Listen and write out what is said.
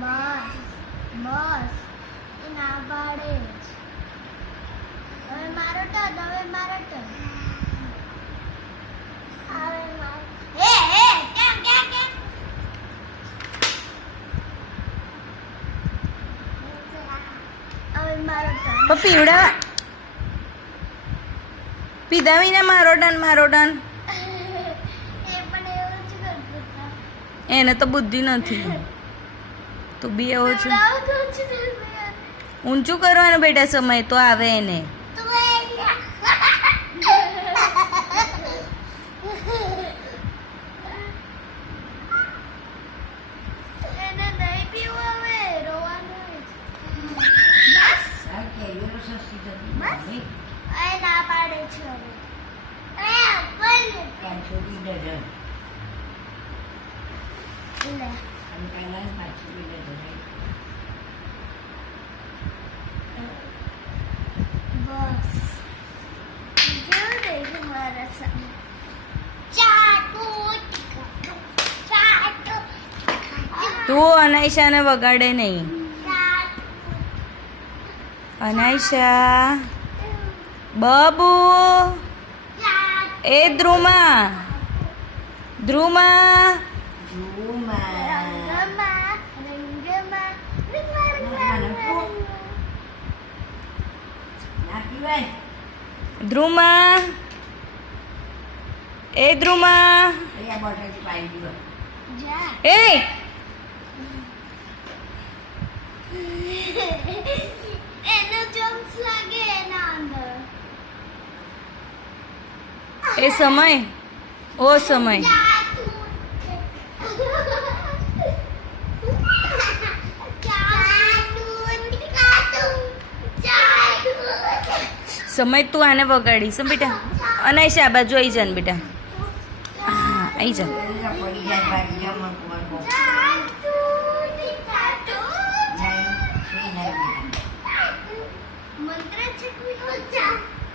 બસ બસ એ ના પાડે જ. હવે મારો ટર્ન હવે મારો ટર્ન. હવે મારો એ કેમ કેમ કેમ હવે મારો ટર્ન. પણ પીવડા પીધા વિના મારો ટન એ પણ એવું જ કરતો હતો. એને તો બુદ્ધિ નથી. તું બી એવો છે. લાવ તો જ નહીં. ઊંચું કરવાનું બેટા, સમય તો આવે એને. તું એને નહીં પીવું હવે રોવાનું બસ બસ એ ના પાડે છે હવે. લે બસ કેવું રહે છે મારા સામે. તું અનાઈશાને વગાડે નહીં. અનાઈશા બાબુ એ ધ્રુમા ધ્રુમા ધ્રુમા એ ધ્રુમા એ એનો જમ્સ લાગે એના અંદર. એ સમય ઓ સમય સમય તું આને વગાડીશ હો બેટા. અનાઈશા આ બાજુ આવી જા ને બેટા. હા આવી જા. મંત્ર છે કોઈ